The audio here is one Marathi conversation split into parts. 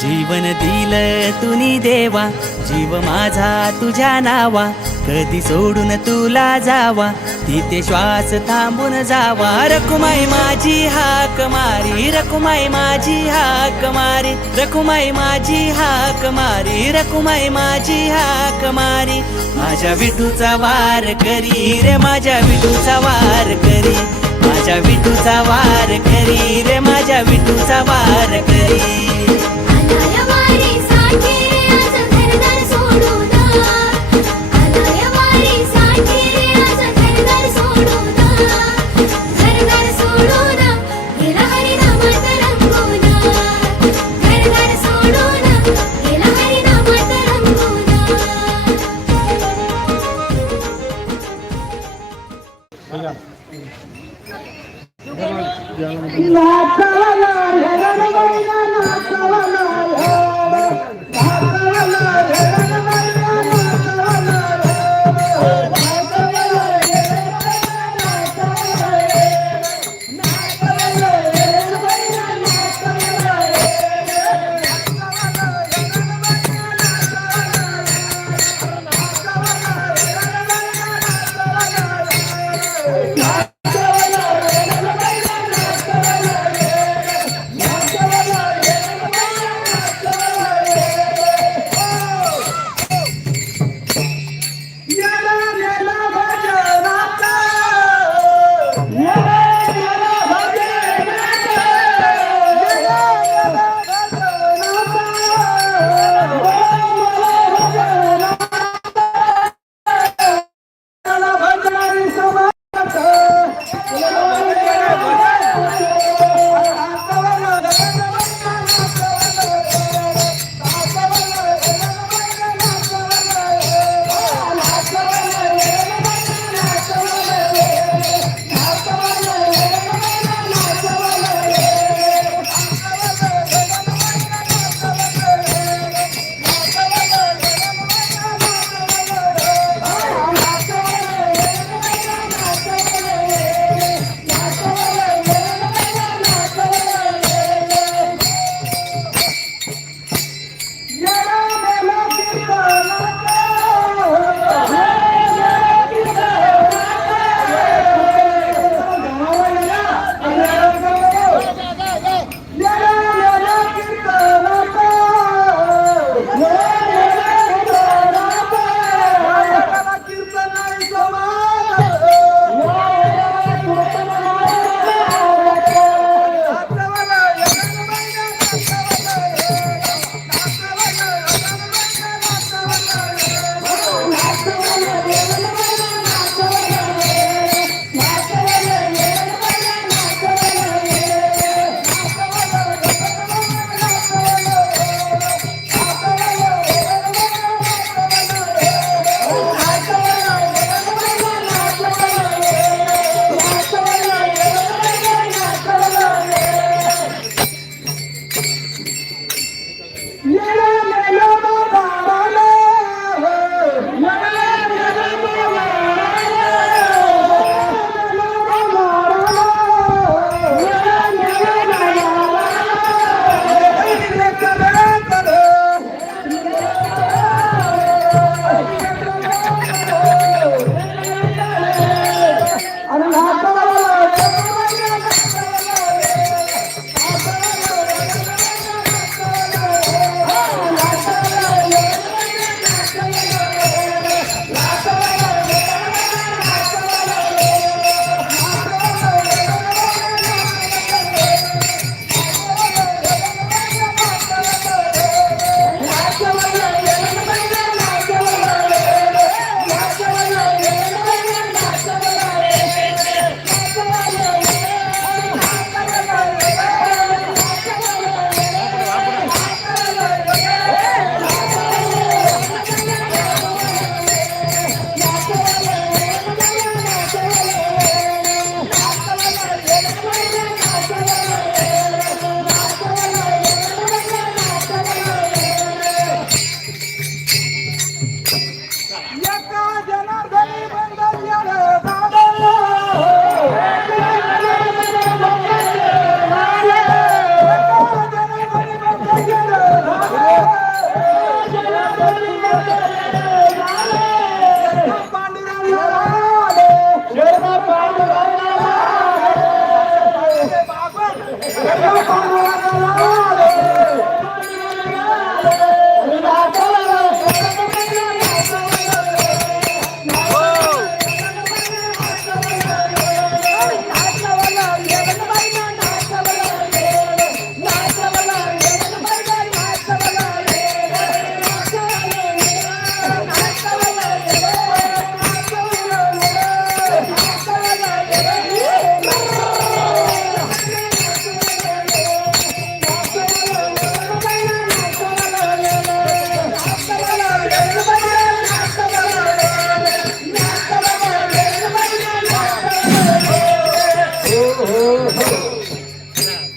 जीवन दिल तुनी देवा, जीव माझा तुझ्या नावा, कधी सोडून तुला जावा, तिथे श्वास थांबून जावा. रखुमाई माझी हाक मारी, रखुमाई माझी हाक मारी, रखुमाई माझी हाक मारी, रखुमाई माझी हाक मारी. माझ्या विठूचा वार करी रे, माझ्या विठूचा वार करी, माझ्या विठूचा वार करी रे, माझ्या विठूचा वार करी.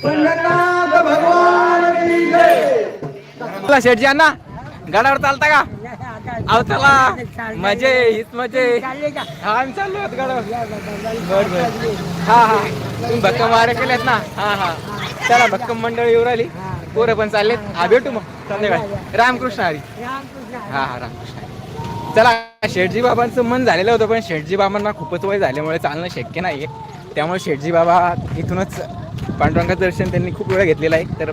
पंढरनाथ भगवान की जय. शेठजी अण्णा गडावर चालता का? अहो चला मजे हीच मजे. हा आम्ही चाललो आहोत गडावर. बर बर. हा हा तुम्ही भक्कम वारे केलेत ना. हा हा चला भक्कम मंडळी येऊ राहिली. पोरं पण चाललेत. हा भेटू मग संध्याकाळी. रामकृष्ण हरी. हा हा रामकृष्ण हरी. चला शेठजी बाबांचं मन झालेलं होतं पण शेठजी बाबांना खूपच वय झाल्यामुळे चालणं शक्य नाहीये. त्यामुळे शेठजी बाबा इथूनच पांडुरंगाचं दर्शन त्यांनी खूप वेळा घेतलेलं आहे. तर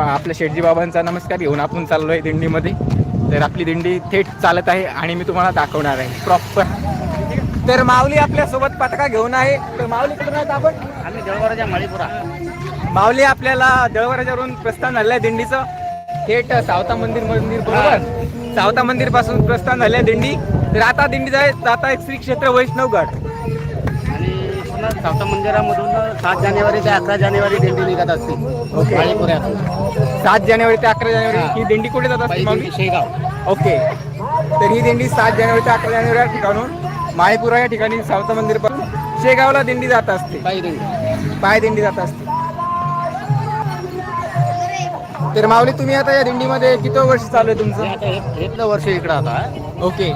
आपल्या शेठजी बाबांचा नमस्कार घेऊन आपण चाललो आहे दिंडीमध्ये. तर आपली दिंडी थेट चालत आहे आणि मी तुम्हाला दाखवणार आहे प्रॉपर. तर माऊली आपल्यासोबत पताका घेऊन आहे. तर माऊली कुठून आहेत आपण? आम्ही देवघराच्या माळीपुरा. माऊली आपल्याला देवघराच्यावरून प्रस्थान झालं आहे दिंडीचं. थेट सावता मंदिर बरोबर. सावता मंदिर पासून प्रस्थान झालं आहे दिंडी. तर आता दिंडी जात आहे श्री क्षेत्र वैष्णवगड. आणि पुन्हा सावता मंदिरामधून 7 जानेवारी ते 11 जानेवारी दिंडी निघत असते. ओके. माळीपुऱ्यातून 7 जानेवारी ते 11 जानेवारी ही दिंडी कुठे जात असते माऊली? शेगाव. ओके. तर ही दिंडी 7 जानेवारी ते 11 जानेवारी या ठिकाणून माळीपुरा या ठिकाणी सावता मंदिर पासून शेगावला दिंडी जात असते. पाय दिंडी जात असते. तर माऊली तुम्ही आता या दिंडीमध्ये किती वर्ष चालू आहे तुमचं? आता हेतलं वर्ष इकडं आता. ओके.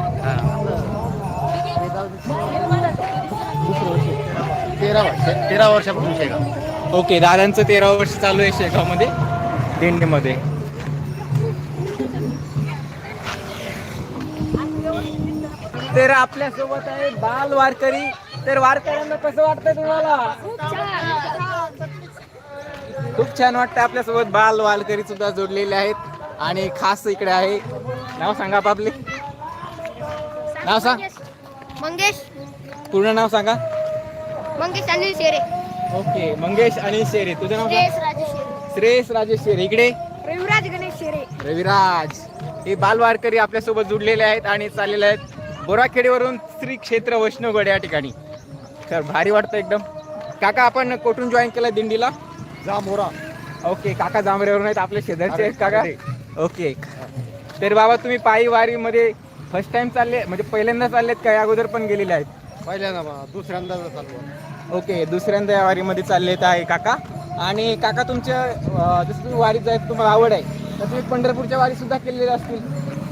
13 वर्षापासून शेगाव. ओके दादांचं 13 वर्ष चालू आहे शेगावमध्ये दिंडीमध्ये. तर आपल्यासोबत आहे बाल वारकरी. तर वारकऱ्यांना कसं वाटतंय तुम्हाला? खूप छान वाटतं. आपल्यासोबत बाल वारकरी सुद्धा जोडलेले आहेत आणि खास इकडे आहे. नाव सांगा आपले. नाव सांग. मंगेश. पूर्ण नाव सांगा. मंगेश अनिल शेरे. ओके मंगेश अनिल शेरे. तुझं नाव श्रेयस सांग. राजेश शेरे. श्रेयस राजेश शेरे. इकडे रविराज गणेश शेरे. रविराज. हे बाल वारकरी आपल्यासोबत जुडलेले आहेत आणि चाललेले आहेत बोराखेडीवरून श्री क्षेत्र वैष्णवगड या ठिकाणी. तर भारी वाटतं एकदम. काका आपण कुठून जॉईन केलं दिंडीला? जांभोरा. ओके काका जांभरेवरून आहेत आपले शेजारचे आहेत काका. ओके. तर बाबा तुम्ही पायी वारीमध्ये फर्स्ट टाइम चालले म्हणजे पहिल्यांदा चाललेत का अगोदर पण गेलेले आहेत? पहिल्यांदा दुसऱ्यांदा चाललो. ओके दुसऱ्यांदा या वारीमध्ये चाललेत आहे काका. आणि काका तुमच्या जसं तुम्ही वारीत जायचं तुम्हाला आवड आहे तर तुम्ही पंढरपूरच्या वारी सुद्धा केलेल्या असतील?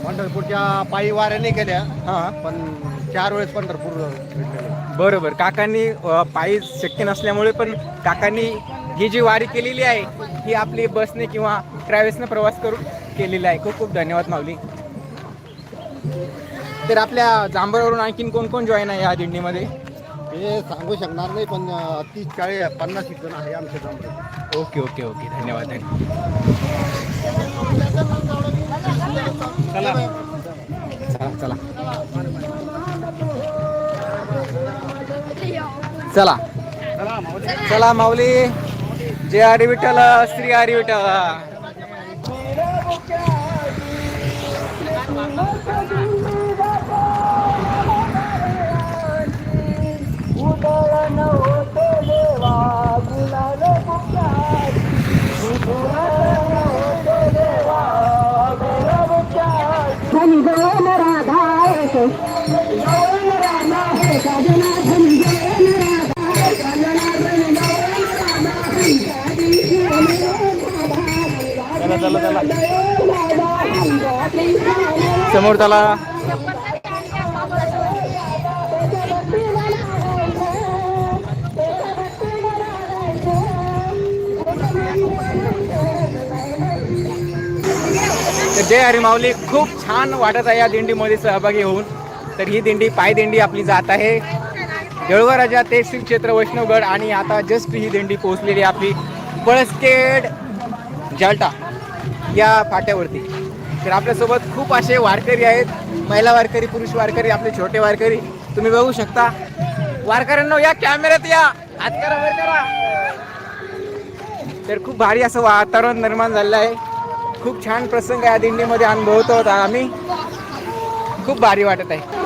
पंढरपूरच्या पायी वाऱ्या नाही केल्या हां पण 4 वेळेस पंढरपूर भेटलेलं. बरोबर. काकांनी पायी शक्य नसल्यामुळे पण काकांनी ही जी वारी केलेली आहे ही आपली बसने किंवा ट्रॅव्हल्सने प्रवास करून केलेला आहे. खूप खूप धन्यवाद माऊली. तर आपल्या जांभरावरून आणखीन कोण कोण जॉईन आहे या दिंडीमध्ये? हे सांगू शकणार नाही पण 30-40-50 जण आहे आमच्या गावात. ओके ओके ओके धन्यवाद. चला चला चला चला चला माऊली. जय हरी विठ्ठल श्री हरी विठ्ठल. समोर चला. जय हरी माऊली. खूप छान वाटत आहे या दिंडीमध्ये सहभागी होऊन. तर ही दिंडी पाय दिंडी आपली जात आहे देऊळगाव ते श्री क्षेत्र वैष्णवगड आणि आता जस्ट ही दिंडी पोहोचलेली आपली पळसखेड जालटा या फाट्यावरती. तर आपल्यासोबत खूप असे वारकरी आहेत. महिला वारकरी, पुरुष वारकरी, आपले छोटे वारकरी तुम्ही बघू शकता. वारकऱ्यांनो या कॅमेऱ्यात या. हात करा वर करा. तर खूप भारी असं वातावरण निर्माण झालेलं आहे. खूप छान प्रसंग या दिंडीमध्ये अनुभवत आहोत आम्ही. खूप भारी वाटत आहे.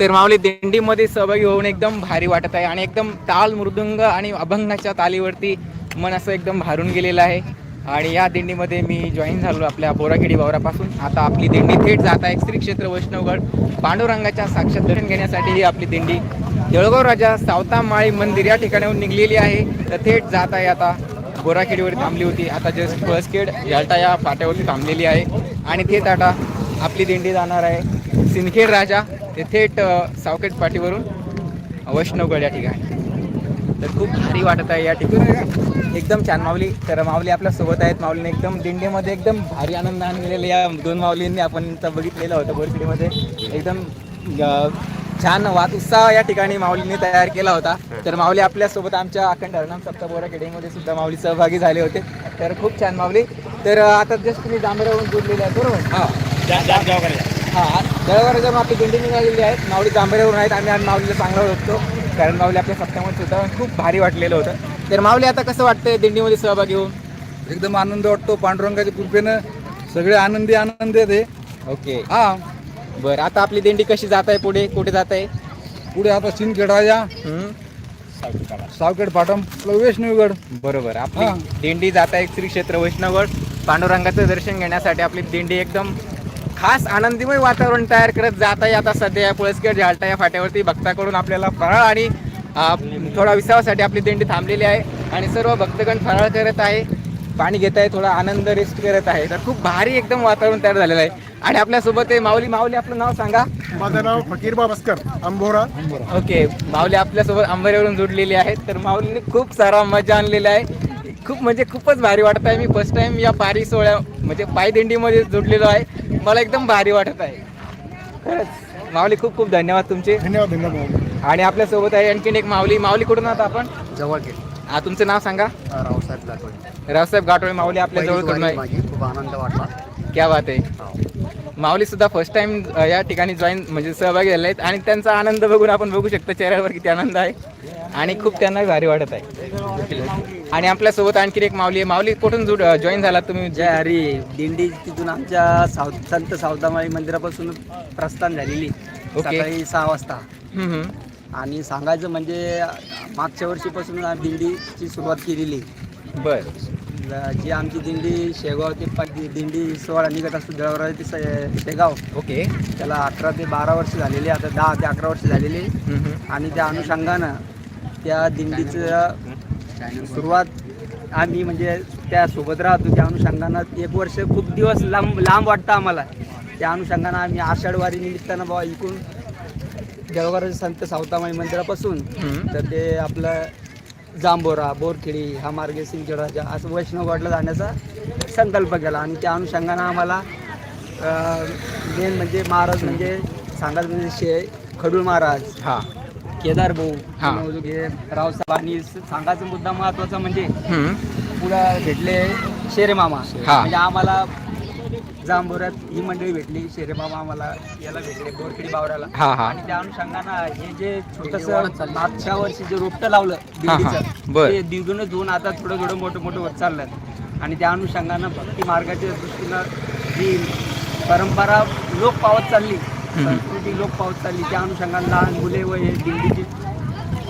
तर माऊली दिंडीमध्ये सहभागी होऊन एकदम भारी वाटत आहे आणि एकदम टाळ मृदुंग आणि अभंगाच्या तालीवरती मन असं एकदम भारून गेलेलं आहे. आणि या दिंडीमध्ये मी जॉईन झालो आपल्या बोराखेडी वावरापासून. आता आपली दिंडी थेट जात आहे श्री क्षेत्र वैष्णवगड पांडुरंगाच्या साक्षात दर्शन घेण्यासाठी. ही आपली दिंडी देऊळगाव राजा सावतामाळी मंदिर या ठिकाणाहून निघलेली आहे. तर थेट जात आहे. आता बोराखेडीवर थांबली होती, आता जस्ट पळसखेड याल्टा या फाट्यावरती थांबलेली आहे आणि थेट आता आपली दिंडी जाणार आहे सिंदखेड राजा ते थेट सावखेड पाटीवरून वैष्णवगड या ठिकाणी. तर खूप भारी वाटत आहे या ठिकाणी, एकदम छान. माऊली तर माऊली आपल्या सोबत आहेत. माऊलीने एकदम दिंडीमध्ये एकदम भारी आनंद आणलेला या दोन माऊलींनी आपण बघितलेलं होतं बोरखेडीमध्ये. एकदम छान उत्साह या ठिकाणी माऊलींनी तयार केला होता. तर माऊली आपल्यासोबत आमच्या अखंड हरनाम सप्ताह बोराखेडीमध्ये सुद्धा माऊली सहभागी झाले होते. तर खूप छान माऊली. तर आता जस्ट तुम्ही जांभऱ्यावरून जोडलेले आहे बरोबर? हां जळगाववरून आपली दिंडी निघालेली आहेत. माऊली जांभऱ्यावरून आहेत. आम्ही आज माऊलीला चांगला ओळखतो कारण माऊली आपल्या सप्ताहामध्ये सुद्धा खूप भारी वाटलेलं होतं. तर माऊली आता कसं वाटतंय दिंडीमध्ये सहभागी होऊन? एकदम आनंद वाटतो. पांडुरंगाच्या कृपेनं सगळे आनंदी आहे. ओके हा बरं, आता आपली दिंडी कशी जात आहे पुढे, कुठे जात आहे? पुढे आता सिंदखेड राजा सावखेड फाटम वैष्णवगड. बरोबर, आपली हा. दिंडी जात आहे श्री क्षेत्र वैष्णवगड पांडुरंगाचं दर्शन घेण्यासाठी. आपली दिंडी एकदम खास आनंदीमय वातावरण तयार करत जात आहे. आता सध्या या पळसखेड जालटा या फाट्यावरती भक्ताकडून आपल्याला फराळ आणि थोडा विसावासाठी आपली दिंडी थांबलेली आहे आणि सर्व भक्तगण फराळ करत आहे, पाणी घेत आहे, थोडा आनंद रेस्ट करत आहे. तर खूप भारी एकदम वातावरण तयार झालेलं आहे. आणि आपल्यासोबत आहे माऊली. माऊली आपलं नाव सांगा. माझं नाव फकीरबा बस्कर अंबोरा. ओके, माऊली आपल्यासोबत अंबरेवरून जोडलेली आहेत. तर माऊलीने खूप सारा मजा आणलेला आहे. खूप म्हणजे खूपच भारी वाटत आहे. मी फर्स्ट टाइम या पायी सोहळ्या म्हणजे पायी दिंडीमध्ये जोडलेलो आहे. मला एकदम भारी वाटत आहे खरंच. माऊली खूप खूप धन्यवाद तुमचे. धन्यवाद. आणि आपल्यासोबत आहे आणखीन एक माऊली. माऊली कुठून आहात आपण? जवळ तुमचं नाव सांगा. रावसाहेब गाठोडे. रावसाहेब गाठोळे. माऊली आपल्या जवळ कडून आहे. माझी खूप आनंद वाटला. क्या बात आहे. माऊली सुद्धा फर्स्ट टाइम या ठिकाणी जॉईन म्हणजे सहभागी झाले आहेत आणि त्यांचा आनंद बघून आपण बघू शकतो चेहऱ्यावर किती आनंद आहे आणि खूप त्यांना भारी वाटत आहे. आणि आपल्यासोबत आणखी एक माऊली आहे. माऊली कुठून जॉईन झालात तुम्ही? जय हरी. दिंडी तिथून आमच्या संत सावतामाळी मंदिरापासून प्रस्थान झालेली सकाळी 6 वाजता. आणि सांगायचं म्हणजे मागच्या वर्षीपासून दिंडीची सुरुवात केलेली. बर, जी आमची दिंडी शेगाव ते दिंडी सोहळा निघत असतो जळगाव ते शेगाव. ओके. त्याला 18 ते 12 वर्ष झालेली, आता 10 ते 11 वर्ष झालेली. आणि त्या अनुषंगानं त्या दिंडीचं सुरुवात आम्ही म्हणजे त्या सोबत राहतो. त्या अनुषंगानं 1 वर्ष खूप दिवस लांब वाटतं आम्हाला. त्या अनुषंगानं आम्ही आषाढ वारी निमित्तानं बाबा इकडून जळगाव संत सावतामाळी मंदिरापासून तर ते आपलं जांभोरा बोरखेडी हा मार्गे सिंदखेड राजा असं वैष्णवगडला जाण्याचा संकल्प केला. आणि त्या अनुषंगानं आम्हाला मेन म्हणजे महाराज म्हणजे सांगायचं म्हणजे खडूळ महाराज, हां, केदार भाऊ, हा. हे रावसाहेब. आणि सांगायचा मुद्दा महत्वाचा म्हणजे पुढं भेटले शेरे मामा. हा. म्हणजे आम्हाला जांभोऱ्यात ही मंडळी भेटली. शेरे मामा आम्हाला याला भेटले बोरखेडी बावऱ्याला. हा, हा. आणि त्या अनुषंगानं हे जे छोटंसं मागच्या वर्षी जे रोपटं लावलं दिंडीचं बरं. ते द्विगुणच होऊन आता थोडं मोठं होत चाललं. आणि त्या अनुषंगानं भक्ती मार्गाच्या दृष्टीनं जी परंपरा लोप पावत चालली, संस्कृती लोप पावत चालली, त्या अनुषंगानं लहान मुले व हे दिंडीची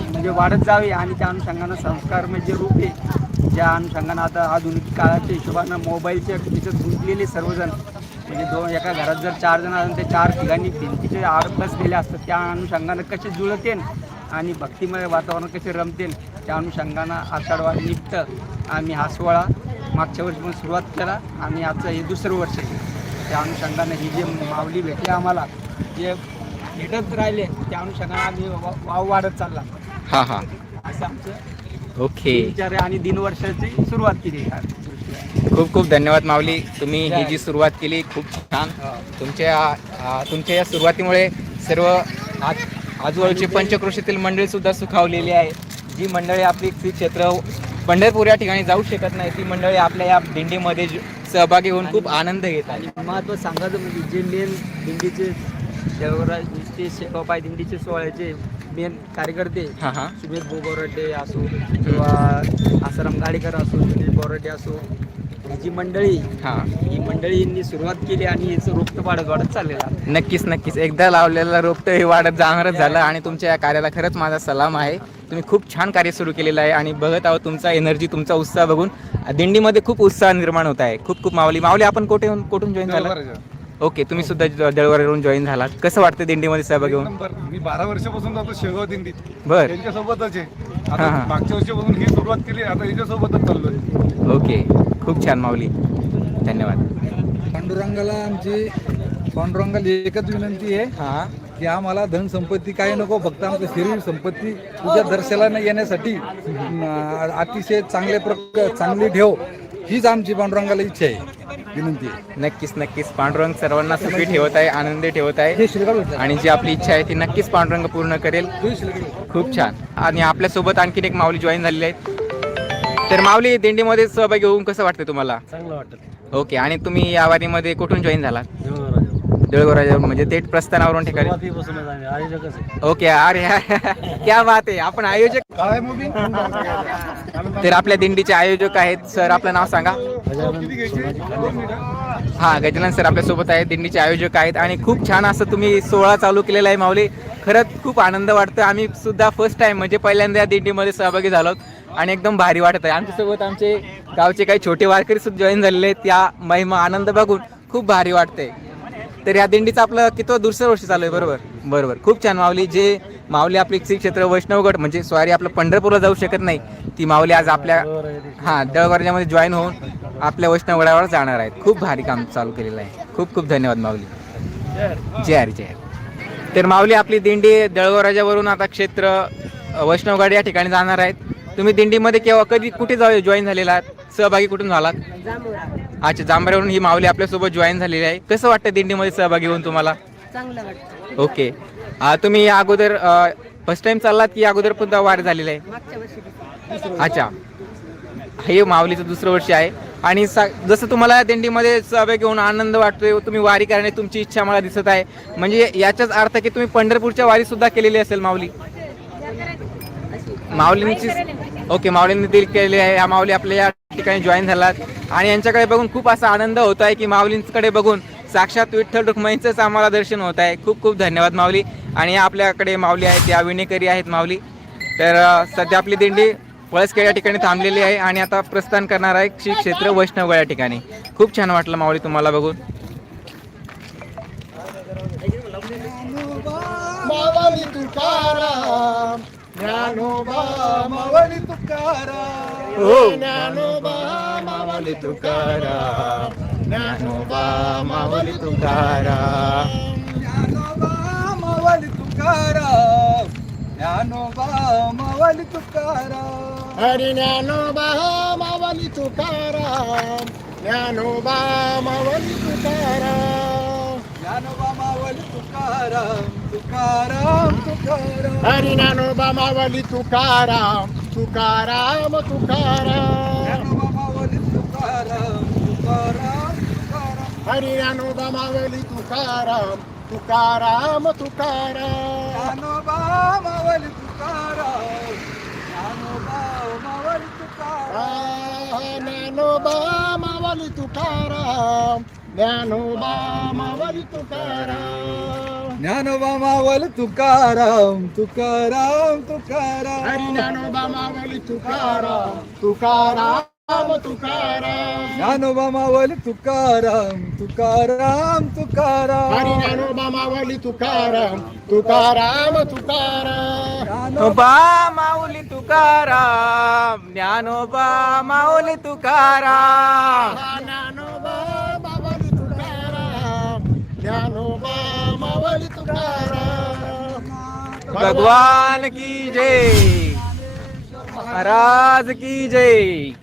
म्हणजे वाढत जावी. आणि त्या अनुषंगानं संस्कार म्हणजे रूप आहे ज्या अनुषंगानं आता आधुनिक काळाच्या हिशोबानं मोबाईलच्या तिच्यात गुंतलेले सर्वजण म्हणजे एका घरात जर 4 जण असेल ते 4 ठिकाणी भिंतीचे आड बसलेले असतात. त्या अनुषंगानं कसे जुळतेन आणि भक्तिमय वातावरण कसे रमतेन त्या अनुषंगानं आषाढवारी निमित्त आम्ही हा सोहळा मागच्या वर्षी पण सुरुवात केला आणि आजचं हे 2रं वर्ष आहे. त्या अनुषंगानं ही जे माऊली भेटले आम्हाला जे भेटत राहिले त्या अनुषंगानं आम्ही वाव वाढत चालला. हां हां, असं आमचं ओके. विचार आणि दिनवर्षाची सुरुवात केली. खूप खूप धन्यवाद माऊली. तुम्ही ही जी सुरुवात केली खूप छान. तुमच्या या सुरुवातीमुळे सर्व आजूबाजूची पंचक्रोशीतील मंडळी सुद्धा सुखावलेली आहे. जी मंडळी आपली श्री क्षेत्र पंढरपूर या ठिकाणी जाऊ शकत नाही ती मंडळी आपल्या या दिंडीमध्ये सहभागी होऊन खूप आनंद घेतात. आणि महत्त्व सांगायचं म्हणजे जे मेन दिंडीचे देवराज ते शेगावपाय दिंडीचे सोहळ्याचे मेन कार्यकर्ते सुमेध बोरडे असो किंवा आसाराम गाडीकर असो, सुनील बोरडे असो, ही जी मंडळी हा ही मंडळींनी सुरुवात केली आणि याचं रोप तर वाढत वाढत चाललेलं आहे. नक्कीच नक्कीच एकदा लावलेला रोपटं हे वाढत जाणारच झालं आणि तुमच्या या कार्याला खरंच माझा सलाम आहे. तुम्ही खूप छान कार्य सुरू केलेलं आहे आणि बघत आहोत तुमचा एनर्जी तुमचा उत्साह बघून दिंडीमध्ये खूप उत्साह निर्माण होत आहे. खूप खूप माऊली आपण कुठून जॉईन झाला? ओके, तुम्ही सुद्धा दळवरवरून जॉईन झालात. कसं वाटतं दिंडीमध्ये सहभाग घेऊन? मी 12 वर्षापासून जातो शेगाव दिंडीत. बर त्यांच्यासोबतच आहे. हा, आता हा. मागच्या वर्षापासून ही सुरुवात केली, आता हिच्यासोबतच चाललोय. ओके, खूप छान माऊली, धन्यवाद. पांडुरंगाला एकच विनंती आहे हां की आम्हाला धन संपत्ती काही नको, फक्त आमचं शरीर संपत्ती तुझ्या दर्शनाला येण्यासाठी अतिशय चांगली ठेव, हीच आमची पांडुरंगाला इच्छा आहे, विनंती आहे. नक्कीच नक्कीच पांडुरंग सर्वांना सुखी ठेवत आहे, आनंदी ठेवत आहे आणि जी आपली इच्छा आहे ती नक्कीच पांडुरंग पूर्ण करेल. खूप छान. आणि आपल्यासोबत आणखीन एक माऊली जॉईन झालेली आहेत. तर माऊली, दिंडीमध्ये सहभागी होऊन कसं वाटतं तुम्हाला? चांगलं वाटत. ओके, आणि तुम्ही या वारीमध्ये कुठून जॉईन झालात? देऊळगाव, म्हणजे थेट प्रस्थानावरून ठिकाणी. ओके, अरे क्या बात आहे, आपण आयोजक. तर आपल्या दिंडीचे आयोजक आहेत. सर, आपलं नाव सांगा. हा, गजानन सर आपल्यासोबत आहेत, दिंडीचे आयोजक आहेत आणि खूप छान असं तुम्ही सोहळा चालू केलेला आहे माऊली. खरंच खूप आनंद वाटतं. आम्ही सुद्धा फर्स्ट टाइम म्हणजे पहिल्यांदा या दिंडीमध्ये सहभागी झालो आणि एकदम भारी वाटत आहे. आमच्यासोबत आमचे गावचे काही छोटे वारकरी सुद्धा जॉईन झालेले आहेत. त्या महिमा आनंद बघून खूप भारी वाटते. तर या दिंडीचं आपलं किती दुसरं वर्ष चालू आहे? बरोबर. खूप छान माऊली. जे माऊली आपली श्री क्षेत्र वैष्णवगड म्हणजे सॉरी आपलं पंढरपूरला जाऊ शकत नाही, ती माऊली आज आपल्या दळवरजामध्ये जॉईन होऊन आपल्या वैष्णवगडावर जाणार आहेत. खूप भारी काम चालू केलेलं आहे. खूप खूप धन्यवाद माऊली. जय हरी. तर माऊली, आपली दिंडी दळवराजावरून आता क्षेत्र वैष्णवगड या ठिकाणी जाणार आहेत. तुम्ही दिंडीमध्ये कधी कुठे जॉईन झालेला आहात? सहभागी कुठून झालात? अच्छा, जांभऱ्यावरून ही माऊली आपल्यासोबत जॉईन झालेली आहे. कसं वाटतं दिंडीमध्ये सहभागी होऊन तुम्हाला? चांगलं वाटतं. ओके, तुम्ही या अगोदर फर्स्ट टाइम चाललात की अगोदर पण वारी झालेलं आहे? मागच्या वर्षी. अच्छा, हे माऊलीचं दुसरं वर्ष आहे. आणि जसं तुम्हाला दिंडीमध्ये सहभागी होऊन आनंद वाटतोय, तुम्ही वारी करण्याची तुमची इच्छा मला दिसत आहे, म्हणजे याचाच अर्थ की तुम्ही पंढरपूरच्या वारी सुद्धा केलेली असेल माऊली. माऊलींची ओके, माऊलींनी देखील केलेली आहे. या माऊली आपल्या या ठिकाणी जॉईन झालात आणि यांच्याकडे बघून खूप असा आनंद होत आहे की माऊलींकडे बघून साक्षात विठ्ठल रुक्माईंचंच आम्हाला दर्शन होत आहे. खूप खूप धन्यवाद माऊली. आणि आपल्याकडे माऊली आहेत, या विणेकरी आहेत माऊली. तर सध्या आपली दिंडी पळसखेड या ठिकाणी थांबलेली आहे आणि आता प्रस्थान करणार आहे श्री क्षेत्र वैष्णवगड या ठिकाणी. खूप छान वाटलं माऊली तुम्हाला बघून. मावली तुकाराम, ज्ञानोबा मावली तुकाराम, ज्ञानोबा मावली तुकाराम, ज्ञानोबा मावली तुकाराम, ज्ञानोबा मावली तुकाराम, ज्ञानोबा मावली तुकाराम. हरी ज्ञानोबा मावली तुकाराम, ज्ञानोबा मावली तुकाराम, ज्ञानोबा मावली तुकाराम, तुकाराम तुकाराम. हरी ज्ञानोबा मावली तुकाराम, तुकाराम तुकाराम, ज्ञानोबा मावली तुकाराम, तुकाराम तुकाराम. हरी ज्ञानोबा मावली तुकाराम, तुकाराम तुकाराम, ज्ञानोबा मावली तुकाराम, ज्ञानोबा मावली तुकाराम. ज्ञानोबा मावली तुकाराम, ज्ञानोबा मावली तुकाराम, ज्ञानोबा मावली तुकाराम, तुकाराम तुकाराम. हरी ज्ञानोबा मावली तुकाराम, तुकाराम तुकाराम, ज्ञानोबा मावली तुकाराम, तुकाराम तुकाराम. हरी ज्ञानोबा मावली तुकाराम, तुकाराम तुकाराम, ज्ञानोबा माऊली तुकाराम, ज्ञानोबा माऊली तुकाराम. ज्ञानोबा मावली तुकाराम, ज्ञानोबा मावली तुकाराम. भगवान की जय, महाराज की जय.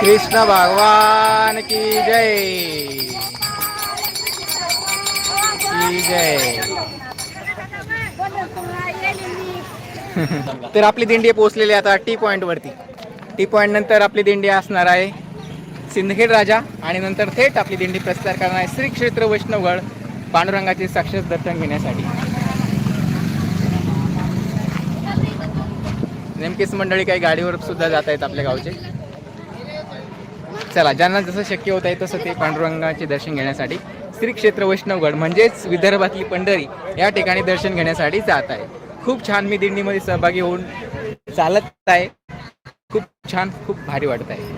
कृष्ण भगवान की जय, की जय. तर आपली दिंडी पोहोचलेली आहे आता टी पॉइंट वरती. टी पॉइंट नंतर आपली दिंडी असणार आहे सिंदखेड राजा आणि नंतर थेट आपली दिंडी प्रस्थान करणार आहे श्री क्षेत्र वैष्णवगड पांडुरंगाचे साक्षात दर्शन घेण्यासाठी. नेमकीच मंडळी काही गाडीवर सुद्धा जात आहेत आपल्या गावचे. चला, ज्यांना जसं शक्य होत आहे तसं ते पांडुरंगाचे दर्शन घेण्यासाठी श्री क्षेत्र वैष्णवगड म्हणजेच विदर्भातली पंढरी या ठिकाणी दर्शन घेण्यासाठी जात आहे. खूप छान, मी दिंडीमध्ये सहभागी होऊन चालत आहे. खूप छान, खूप भारी वाटत आहे.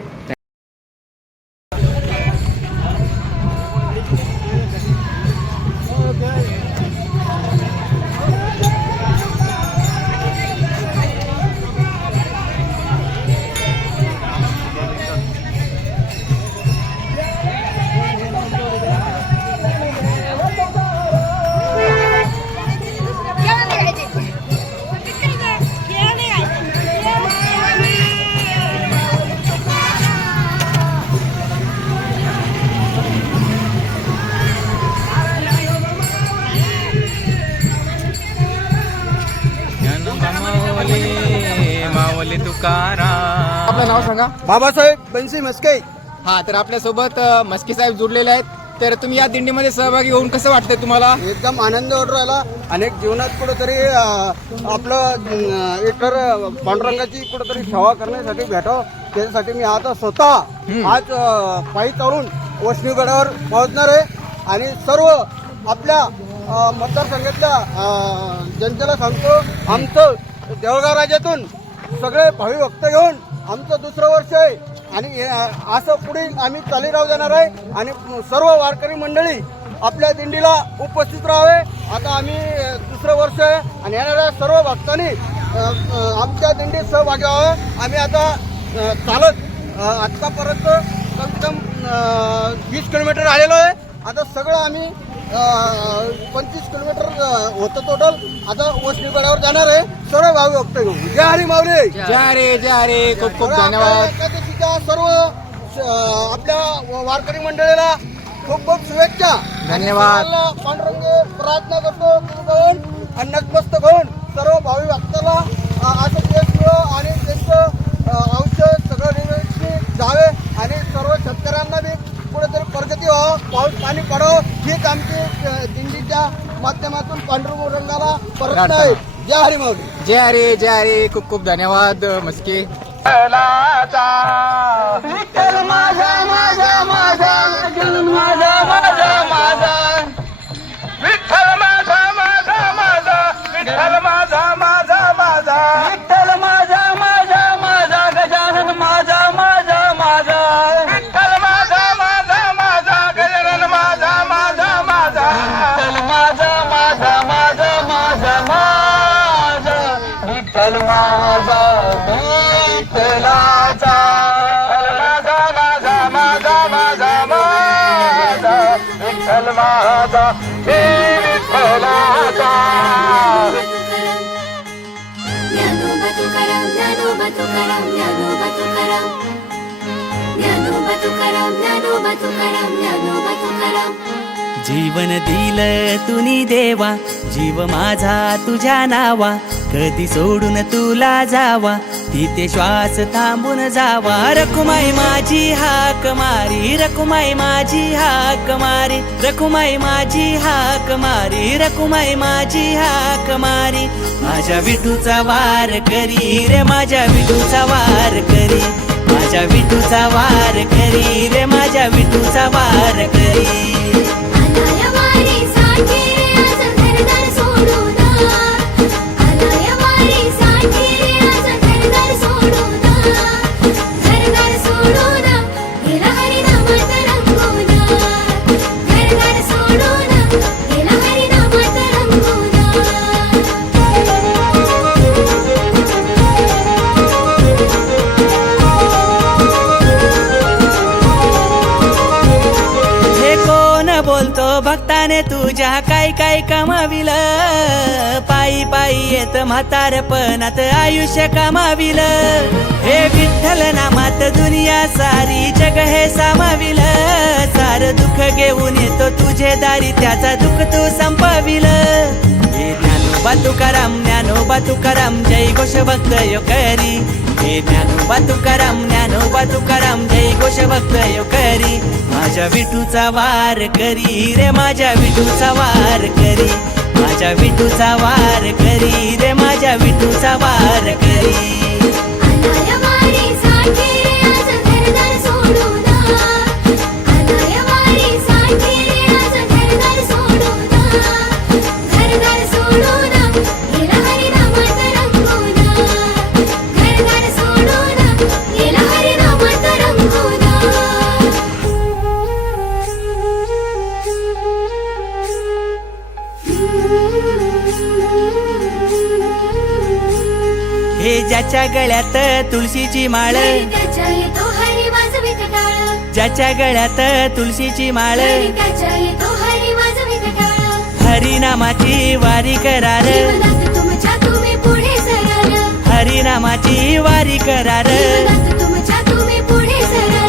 मावली तुकाराम. आपलं नाव सांगा. बाबासाहेब बनसी मस्के. हा, तर आपल्यासोबत मस्के साहेब जुडलेले आहेत. तर तुम्ही या दिंडीमध्ये सहभागी होऊन कसं वाटतंय तुम्हाला? एकदम आनंद वाटू राहिला. अनेक जीवनात कुठेतरी आपलं एकतर पांडुरंगाची कुठेतरी सेवा करण्यासाठी भेटावं, त्याच्यासाठी मी आता स्वतः आज पायी चालून वैष्णवगडावर पोहोचणार आहे. आणि सर्व आपल्या मतदारसंघातल्या जनतेला सांगतो, आमचं देवळगाव राज्यातून सगळे भावी भक्त घेऊन आमचं दुसरं वर्ष आहे आणि असं पुढे आम्ही चाली राहू देणार आहे. आणि सर्व वारकरी मंडळी आपल्या दिंडीला उपस्थित राहावे. आता आम्ही दुसरं वर्ष आहे आणि येणाऱ्या सर्व भक्तांनी आमच्या दिंडीत सहभागी व्हावं. आम्ही आता चालत आत्तापर्यंत कम से कम 20 किलोमीटर आलेलो आहे. आता सगळं आम्ही 25 किलोमीटर होतं टोटल. आता वैष्णवगडावर जाणार आहे. सर्व भावी भक्त घेऊन. जय हरी माऊली. जय रे. खूप खूप धन्यवाद. एकादशीच्या सर्व आपल्या वारकरी मंडळीला खूप खूप शुभेच्छा. धन्यवाद. पांडुरंग प्रार्थना करतो करून आणि नतमस्तक होऊन सर्व भावी भक्ताला असं देश मिळो आणि त्यांचं औषध सगळं व्यवस्थित जावे आणि सर्व शेतकऱ्यांना बी कुठेतरी प्रगती व्हावं, पाऊस पाणी पडावं, हीच आमची दिंडीच्या माध्यमातून पांडुरंगाला प्रार्थना आहे. जय हरी माऊली. जय रे. खूप खूप धन्यवाद मस्के. जीवन दिल तुनी देवा, जीव माझा तुझ्या नावा, कधी सोडून तुला जावा, तिथे श्वास थांबून जावा. रखुमाई माझी हाक मारी, रखुमाई माझी हाक मारी, रखुमाई माझी हाक मारी, रखुमाई माझी हाक मारी. माझ्या विठूचा वार करी रे, माझ्या विठूचा वार करी, माझ्या विठूचा वार करी रे, माझ्या विठूचा वार करी. भक्ताने तुझ्या काय काय कमाविल, पायी पायी येत म्हातारपणात आयुष्य कमाविल. हे विठ्ठल नामात दुनिया सारी जग हे सामाविल. सार दुःख घेऊन येतो तुझे दारी, त्याचा दुःख तू संपविल. हे ज्ञानोबा तुकाराम, ज्ञानोबा तुकाराम, जय घोष भक्त यो करी. हे ज्ञानोबा तुकाराम जय घोष भक्त यो करी माझ्या विठूचा वार करी रे माझ्या विठूचा वार करी माझ्या विठूचा वार करी रे माझ्या विठूचा वार करी हे ज्याच्या गळ्यात तुळशीची माळ ज्याच्या गळ्यात तुळशीची माळ हरिनामाची वारी करार हरिनामाची वारी करार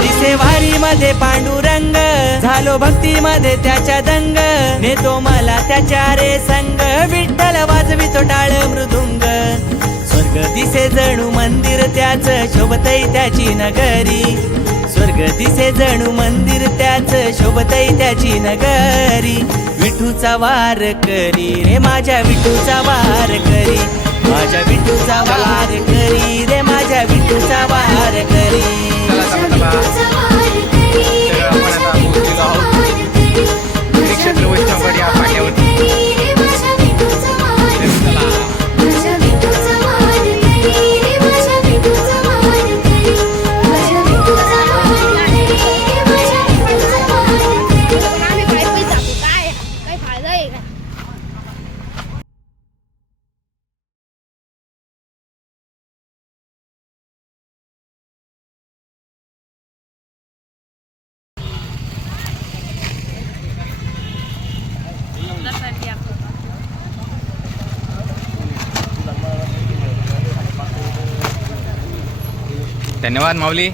दिसे वारी मध्ये पांडुरंग झालो भक्ती मध्ये त्याच्या दंग नेतो मला त्याच्या रे संग विठ्ठल वाजवितो टाळ मृदुंग स्वर्ग दिसे जणू मंदिर त्याच शोभतई त्याची नगरी स्वर्ग दिसे जणू मंदिर त्याच शोभतई त्याची नगरी विठूचा वार करी रे माझ्या विठूचा वार करी माझ्या विठूचा वार करी रे माझ्या विठूचा वार करी क्षेत्र वैष्णववाडी या पाट्यावरती धन्यवाद माऊली.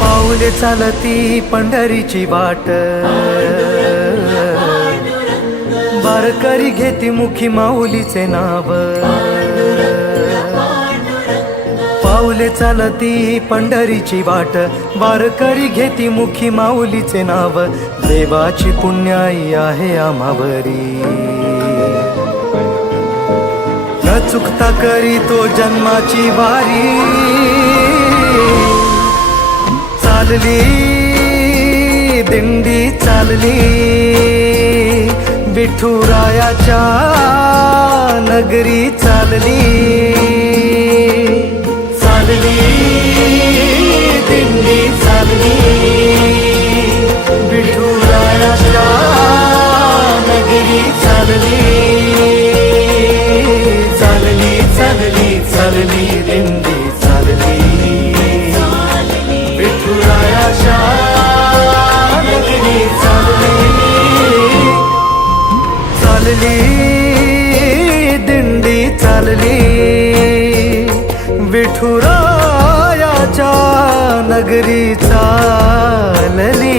पाऊले चालती पंढरीची वाट वारकरी घेती मुखी माऊलीचे नाव पाऊले चालती पंढरीची वाट वारकरी घेती मुखी माऊलीचे नाव देवाची पुण्याई आहे आम्हावरी न चुकता करी तो जन्माची वारी चालली दिंडी चालली विठुरायाच्या नगरी चालली चालली दिंडी चालली विठुरायाच्या नगरी चालली चालली चालली चालली दिंडी चालली विठुरायाच्या नगरी चालली चालली दिंडी चालली विठुरायाच्या नगरी चालली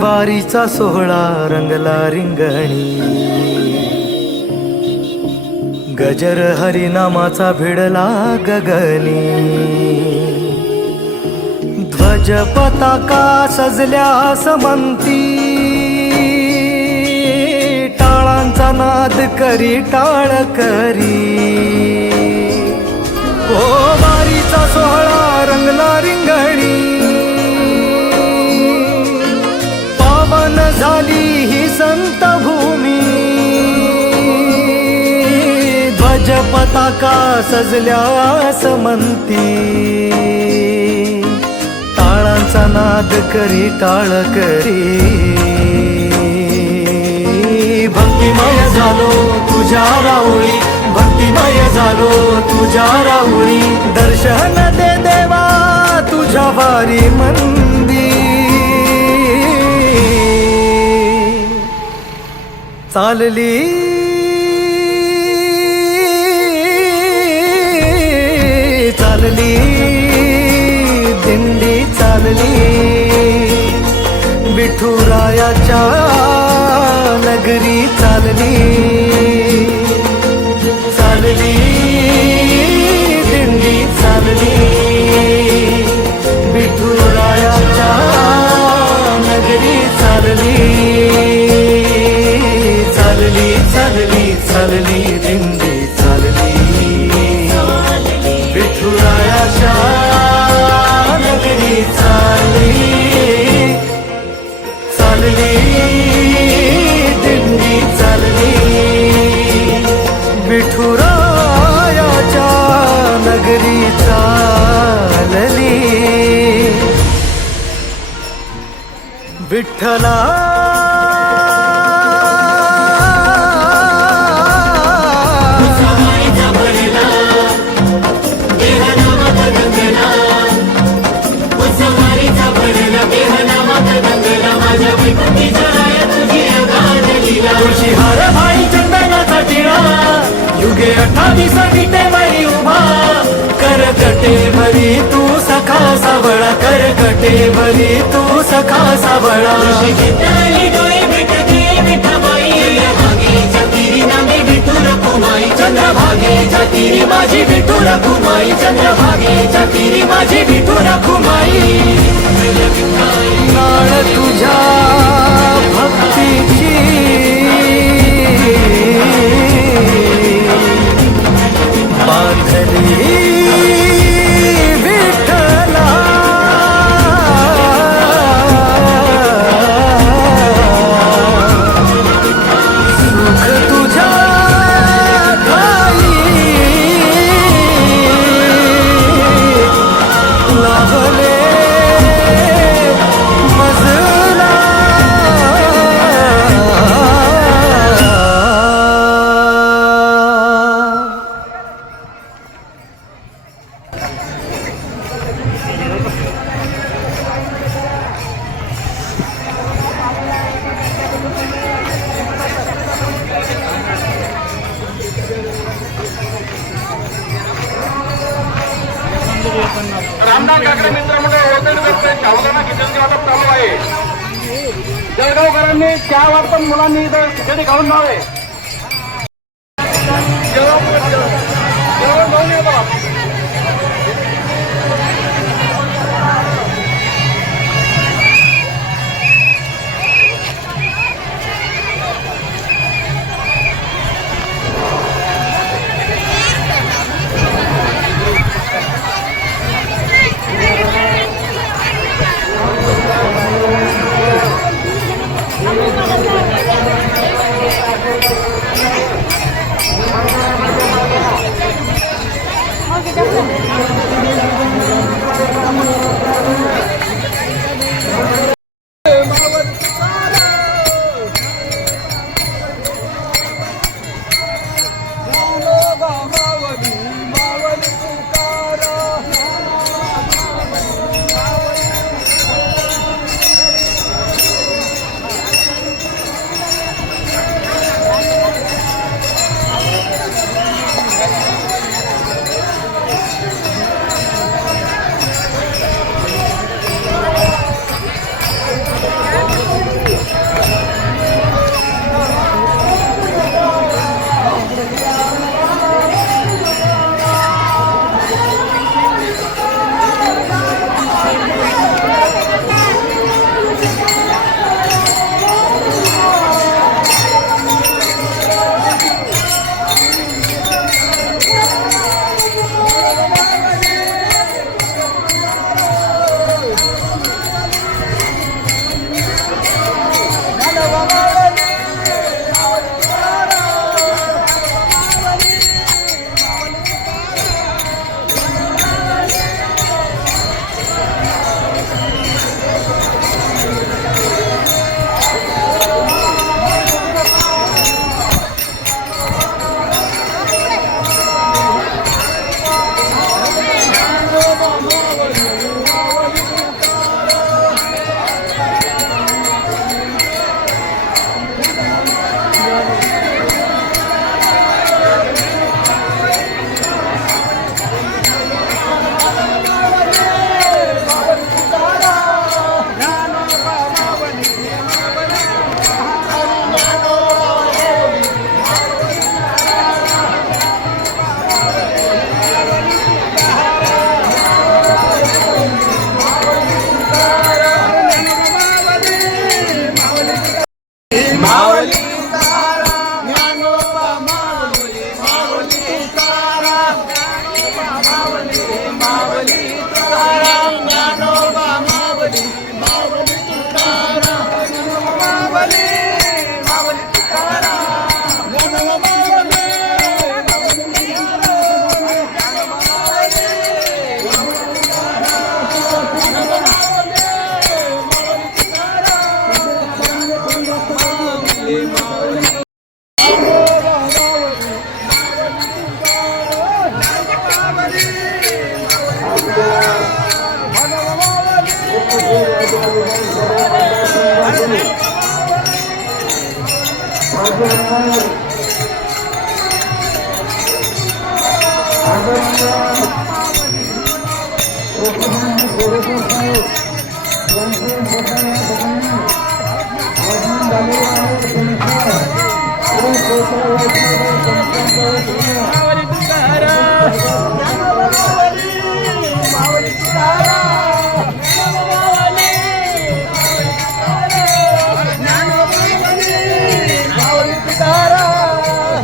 वारीचा सोहळा रंगला रिंगणी गजर हरिनामाचा भिडला गगनी ध्वज पताका सजल्या समंती टाळांचा नाद करी टाळ करी ओ वारीचा सोहळा रंगला रिंगणी पावन झाली ही संत भूमी ध्वज पताका सजल्या समंती टाळांचा नाद करी टाळ करी भक्तिमय झालो तुझ्या राऊळी भक्तिमय झालो तुझ्या राऊळी दर्शन दे देवा तुझ्या वारी मंदी चालली चालली दिंडी चालली विठुरायाच्या नगरी चालली चालली दिंडी चालली विठुरायाच्या नगरी चालली चालली चालली चालली दिंडी चालली विठुरायाच्या नगरी चालली चालली दिंडी चालली विठुरायाच्या नगरी चालली विठ्ठला तुळशी हार भाई चंदनाचा टिळा युगे 28 विटे मरी उभा करकटे भरी तू सखा सावळा करकटे भरी तू सखा सावळा चंद्रभागेच्या तीरी माझी विठू रखुमाई चंद्रभागेच्या तीरी माझी विठू रखुमाई नाळ तुझ्या भक्तीची बांधली विठ्ठला सुख तुझ्या ठाई लाभले मजला रामदास काकडे मित्र मंडळ शावदाना किचनचे वाटप चालू आहे. जळगावकरांनी चहा वाटप मुलांनी इथं खिचडी खाऊन जावे. जेवण जाऊन येतो.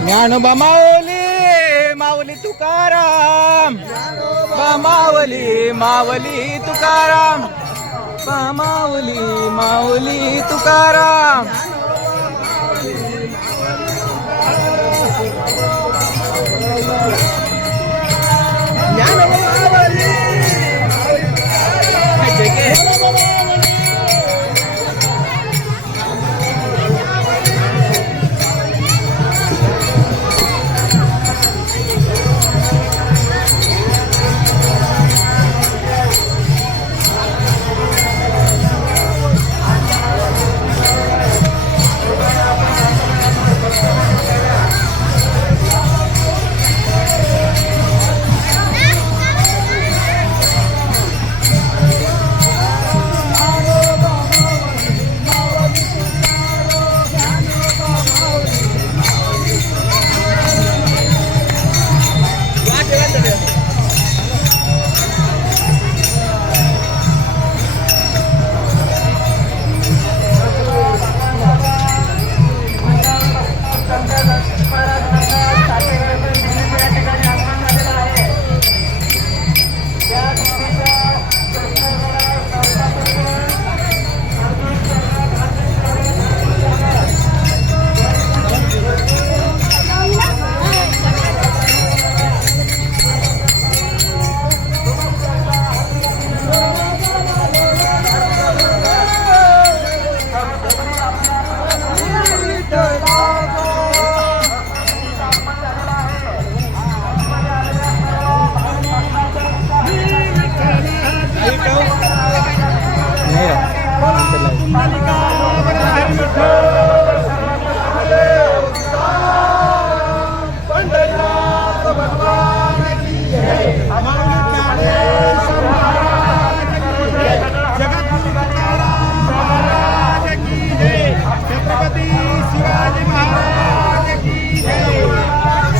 ज्ञानोबा माऊली माऊली तुकाराम माऊली माऊली तुकाराम माऊली माऊली तुकाराम.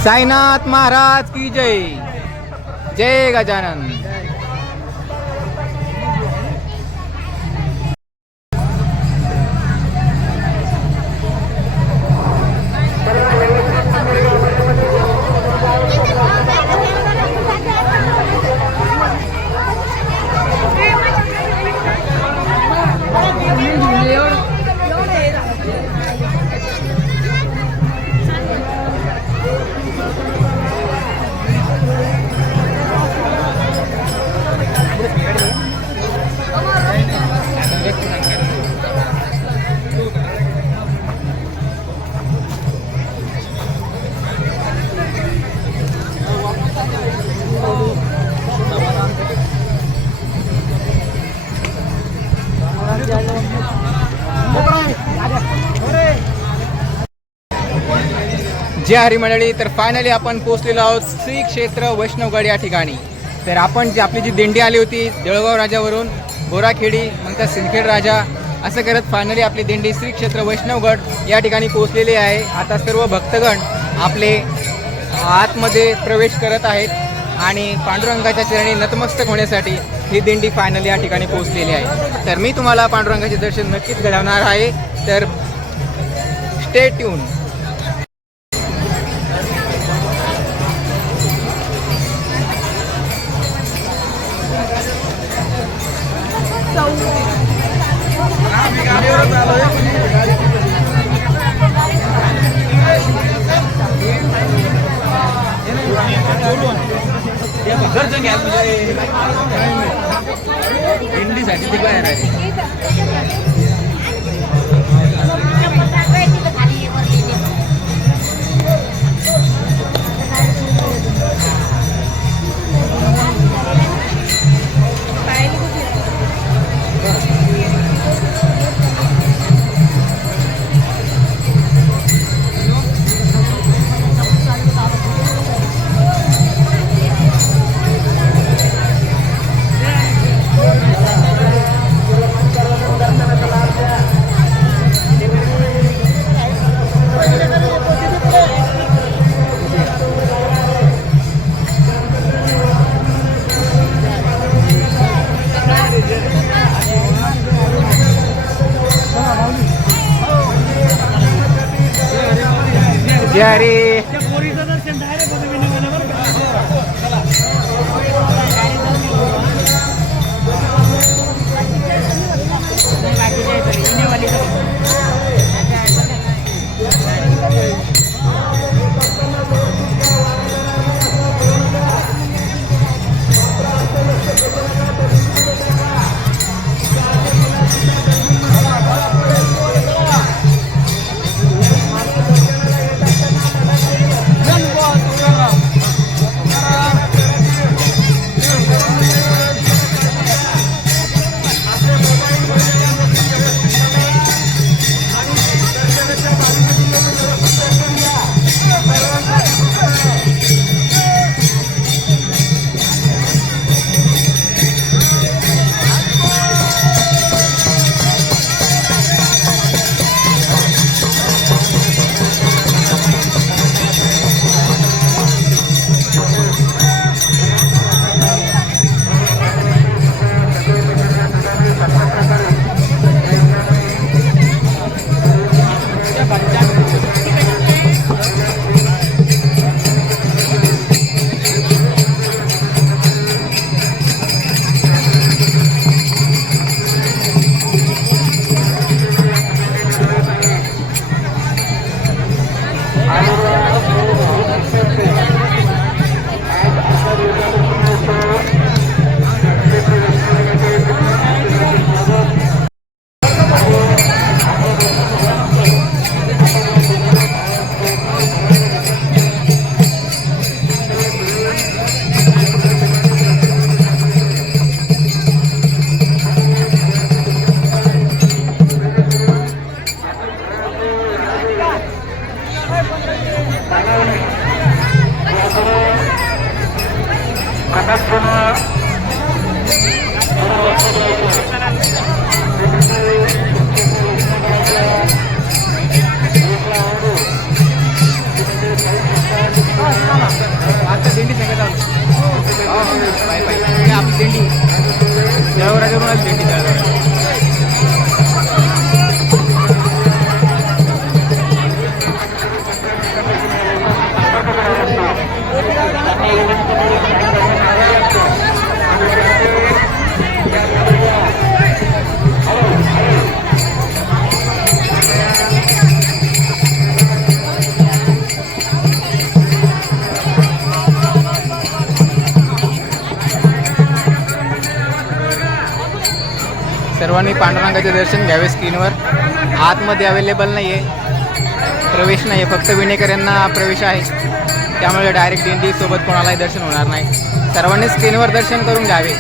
साईनाथ महाराज की जय. जय गजानन. जय हरी मंडळी. तर फायनली आपण पोहोचलेलो आहोत श्री क्षेत्र वैष्णवगड या ठिकाणी. तर आपण आपली जी दिंडी आली होती देऊळगाव राजावरून बोराखेडी नंतर सिंदखेड राजा असं करत फायनली आपली दिंडी श्री क्षेत्र वैष्णवगड या ठिकाणी पोहोचलेली आहे. आता सर्व भक्तगण आपले आतमध्ये प्रवेश करत आहेत आणि पांडुरंगाच्या चरणी नतमस्तक होण्यासाठी ही दिंडी फायनली या ठिकाणी पोहोचलेली आहे. तर मी तुम्हाला पांडुरंगाचे दर्शन नक्कीच घडवणार आहे. तर स्टे ट्यून. गाडीवरच आलोय. नजदीक बाहेर आहे. जय रे. आता दिंडी सांगत आहोत. Bye bye. आपली दिंडी जळवराजवरून आली दिंडी जळवरा. सर्वांनी पांडुरंगाचे दर्शन घ्यावे. स्क्रीनवर आतमध्ये अवेलेबल नाही आहे, प्रवेश नाही आहे, फक्त विणेकर यांना प्रवेश आहे. त्यामुळे डायरेक्ट दिंडी सोबत कोणालाही दर्शन होणार नाही. सर्वांनी स्क्रीनवर दर्शन करून घ्यावे.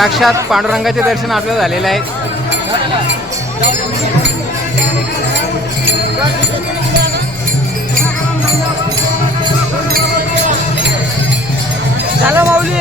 साक्षात पांडुरंगाचे दर्शन आपल्याला झालेलं आहे. चला माऊली.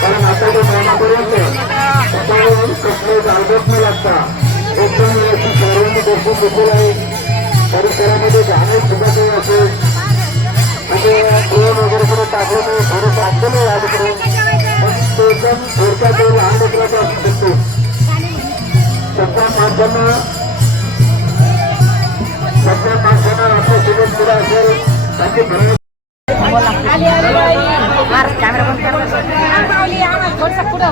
कारण आता जो महिनापर्यंत कसले जागत न लागता एकदम व्यवस्थित सर्वांनी दर्शन घेतलेलं आहे. परिसरामध्ये जाणे सुद्धा काही असेल म्हणजे ड्रोन वगैरे पुढे टाकलं नाही, थोडंसं आपलं नाही आजकडे, पण तो एकदम थोडक्यात तो लहान लेकराचा असू शकतो. सगळ्या माणसांना आपल्या सोबत पुढे असेल त्यांची भरवून कॅमेरा बंद करा. थोडसा पुढं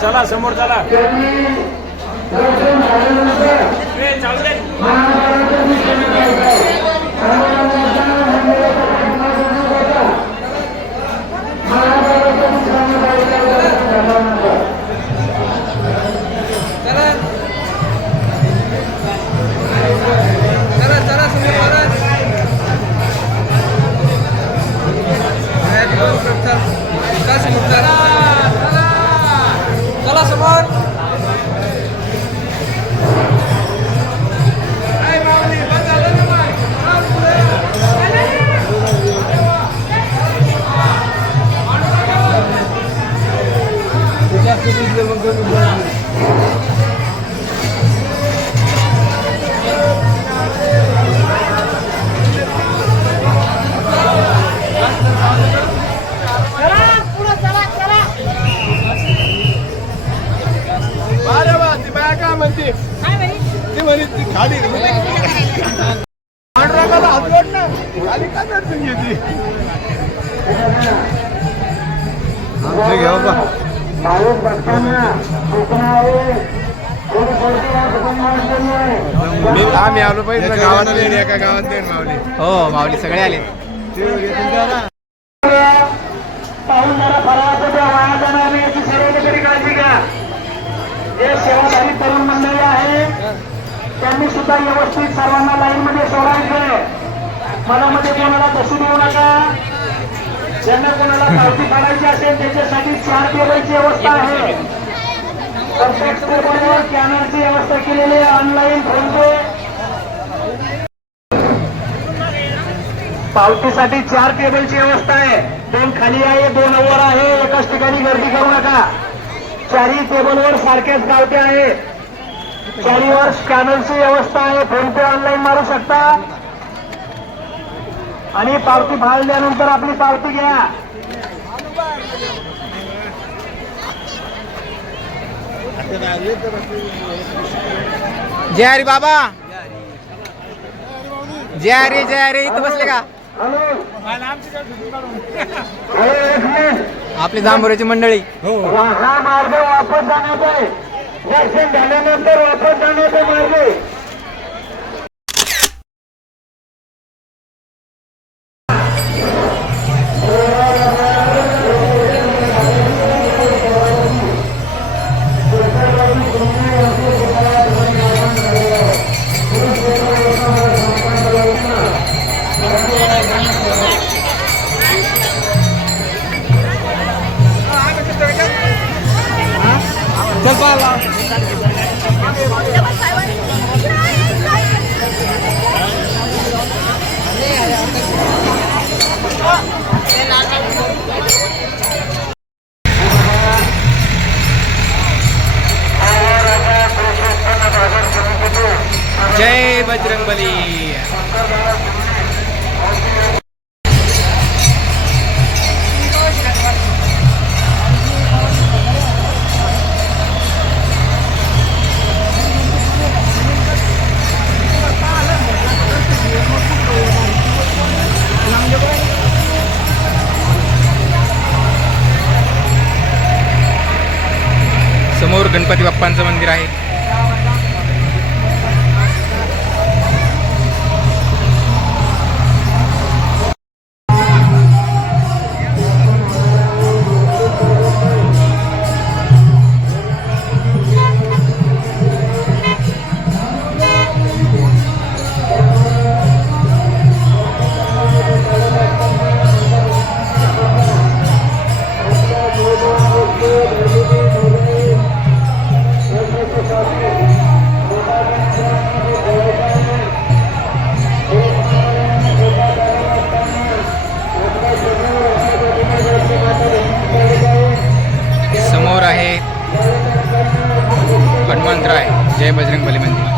चला समोर चला. चालू दे. चला पाऊस बघताना सूचना आहे थोडी गर्दी या कुटुंबांची आम्ही आलो पाहिजे गावात एका गावात माऊली हो माऊली सगळे आले पाहून जरा फराळाचं द्या वाया जाणार नाही याची सर्वांनी तरी काळजी घ्या. जे सेवाधारी तरुण मंडळी आहे त्यांनी सुद्धा व्यवस्थित सर्वांना लाईन मध्ये सोडायचंय. मनामध्ये कोणाला बसू देऊ नका. ज्यांना कोणाला पावती काढायची असेल त्याच्यासाठी 4 टेबलची व्यवस्था आहे. प्रत्येक टेबलवर स्कॅनरची व्यवस्था केलेली आहे. ऑनलाईन फोनपे पावतीसाठी 4 टेबलची व्यवस्था आहे. 2 खाली आहे 2 वर आहे. एकाच ठिकाणी गर्दी करू नका. 4ही टेबलवर सारखेच गावते आहे. 4वर स्कॅनरची व्यवस्था आहे. फोनपे ऑनलाईन मारू शकता आणि पावती फाळल्यानंतर आपली पावती घ्या. जय हरी बाबा जय हरी इथं बसले का आपली जांभूराची मंडळी हा मार्ग वापस जाण्याचा आहे. दर्शन झाल्यानंतर वापस जाण्याचा मार्ग आहे. जय बजरंगबली समोर गणपती बाप्पांचं मंदिर आहे. समोर आहे हनुमंतराय जय बजरंगबली मंदिर.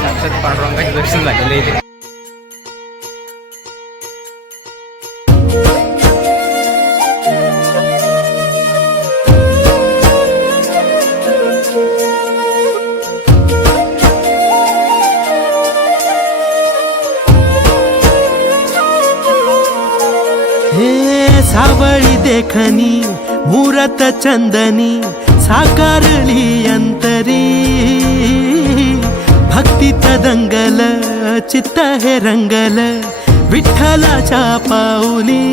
साक्षात पांडुरंगाचे दर्शन झालेले इथे. हे सावळी देखनी मुरत चंदनी साकारली अंतरी भक्तीत दंगल चित्त हे रंगल विठ्ठलाच्या पाऊली.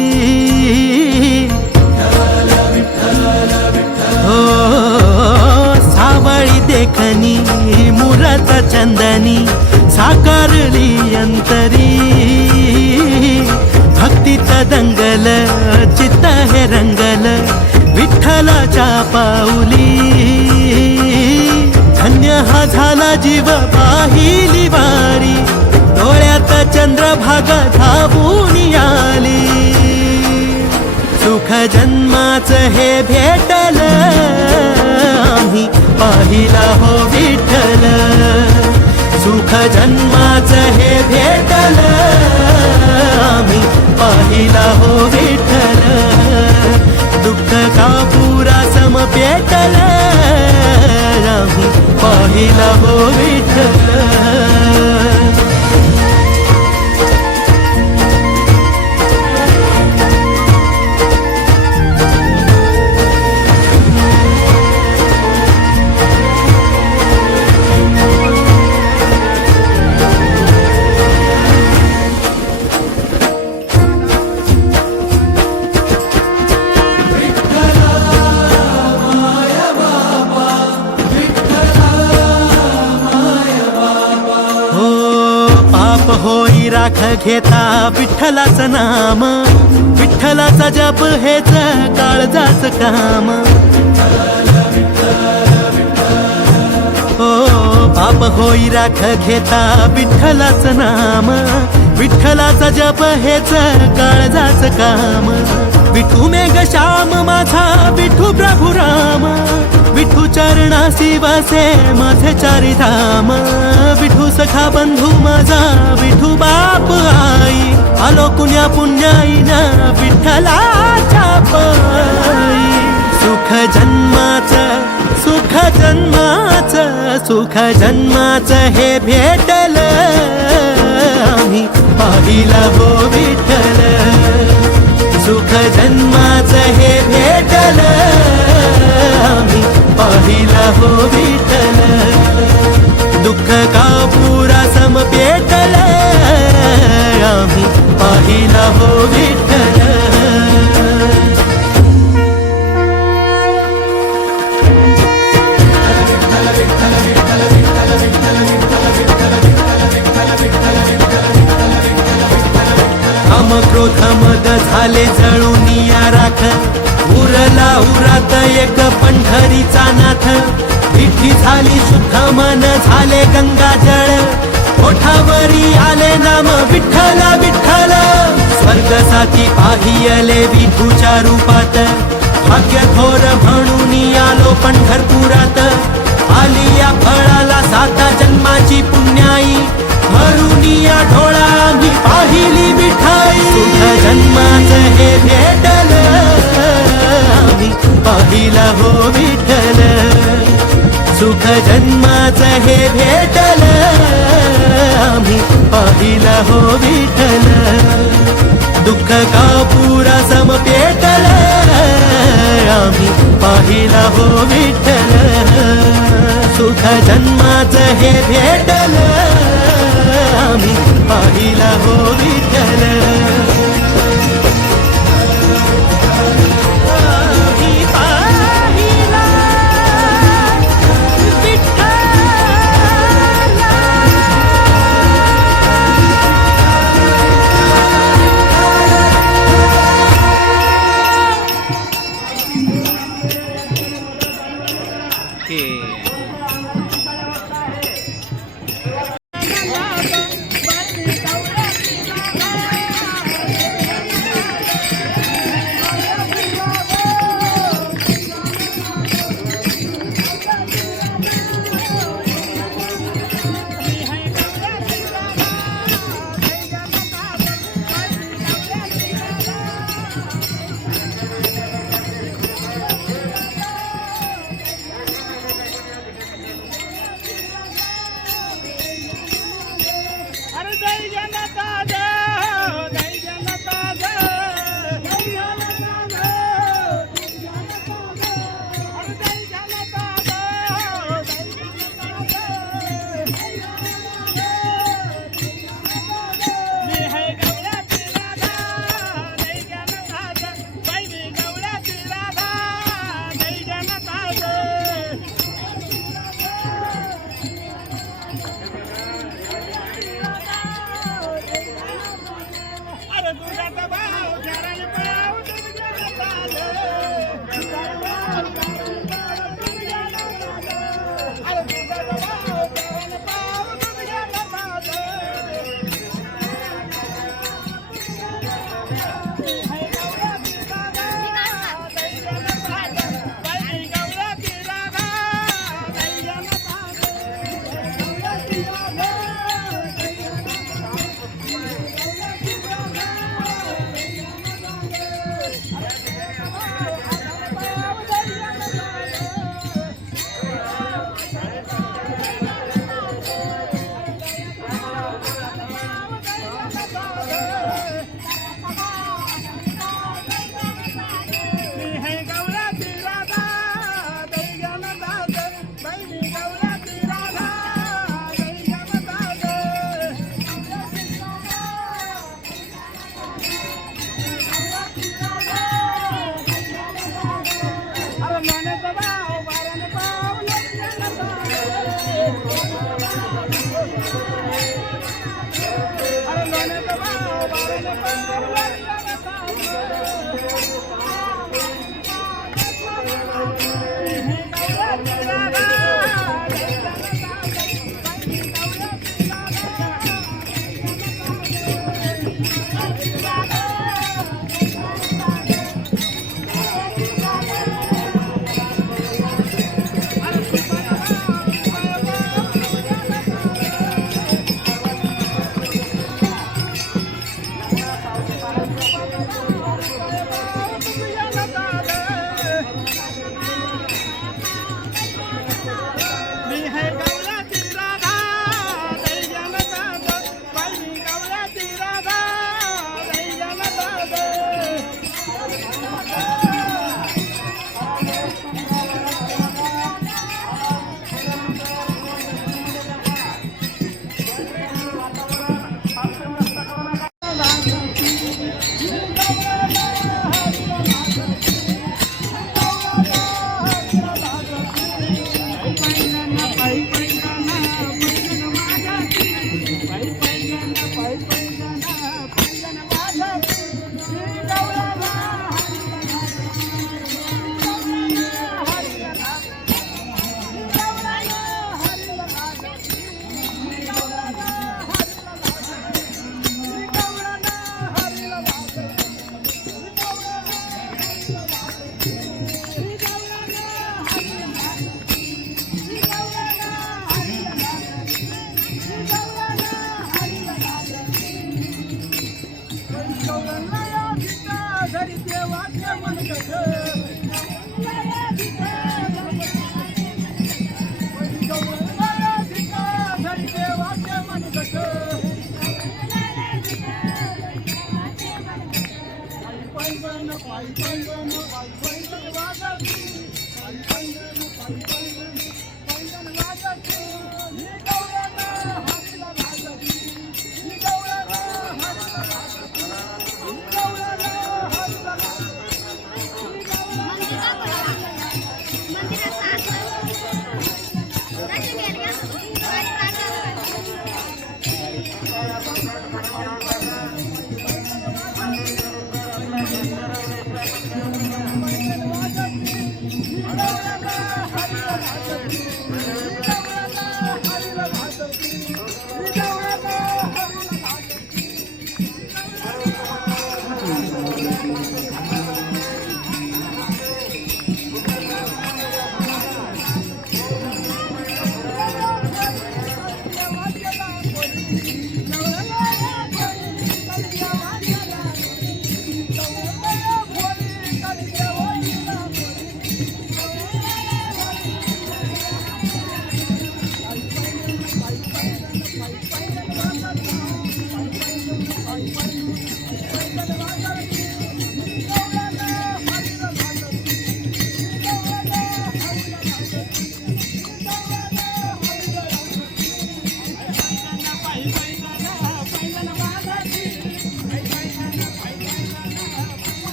हो सावळी देखनी मुरत चंदनी साकारली अंतरी भक्तीत दंगल चित्त हे रंगल विठ्ठलाच्या पाऊली. धन्य हा झाला जीव पाहिली वारी डोळ्यात चंद्रभागा धावून आली. सुख जन्माचं हे भेटल आम्ही पाहिला हो विठ्ठल. सुख जन्माचं हे भेटल आम्ही पाहिला हो विठ्ठल. दुःख का पुरा सम पेटल आम्ही पाहिला पाहिला हो विठ्ठल. होई राख घेता विठ्ठलाचं नाम, विठ्ठलाचा जप हेच काळजाच काम. हो पाप होई राख घेता विठ्ठलाचं नाम, विठ्ठलाचा जप हेच काळजाच काम. विठू मेघ श्याम माझा विठू प्रभू राम, विठू चरणासी वसे माझे चारी धाम. विठू सखा बंधू माझा विठू बाप आई, आलो कुण्या पुण्याईनं विठ्ठलाच्या पायी. सुख जन्माचं सुख जन्माचं सुख जन्माचं हे भेटलं आम्ही पाहिला हो विठ्ठल. सुख जन्माचं हे भेटलं आम्ही पाहिला हो विठ्ठल. दुःख का पुरा सम पेटलं आम्ही पाहिला हो विठ्ठल. काम क्रोध मद झाले जळून या राख, उरला उरात एक पंढरीचा नाथ. विठी झाली शुद्ध मन झाले गंगाजळ, ओठावरी आले नाम विठ्ठल विठ्ठल. स्वर्ग साथी पाहियले विठूच्या रूपात, भाग्य थोर म्हणून आलो पंढरपुरात. आली या फळाला साता जन्माची पुण्याई, भरून या ढोळा आम्ही पाहिली विठाई. सुख जन्माचं हे भेटलं आम्ही पाहिला हो विठ्ठल. सुख जन्माचं हे भेटलं आम्ही पाहिला हो विठ्ठल. दुःख का पुरा सम पेटलं आम्ही पाहिला हो विठ्ठल. सुख जन्माचं हे भेटलं आम्ही पाहिला हो विठ्ठल.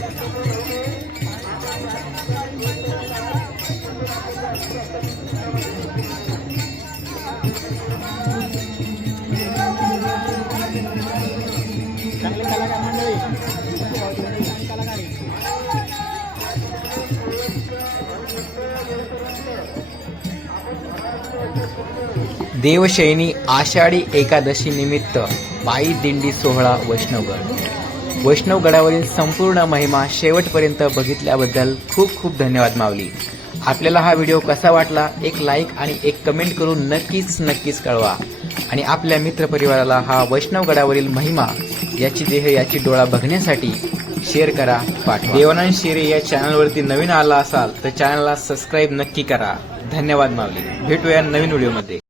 Thank you. देवशयनी आषाढी एकादशी निमित्त पायी दिंडी सोहळा वैष्णवगड. वैष्णवगडावरील संपूर्ण महिमा शेवटपर्यंत बघितल्याबद्दल खूप खूप धन्यवाद माऊली. आपल्याला हा व्हिडिओ कसा वाटला एक लाईक आणि एक कमेंट करून नक्कीच कळवा. आणि आपल्या मित्रपरिवाराला हा वैष्णवगडावरील महिमा याची देह याची डोळा बघण्यासाठी शेअर करा, पाठवा. देवानंद शिरे या चॅनलवरती नवीन आला असाल तर चॅनलला सबस्क्राईब नक्की करा. धन्यवाद माऊली. भेटूया नवीन व्हिडिओमध्ये.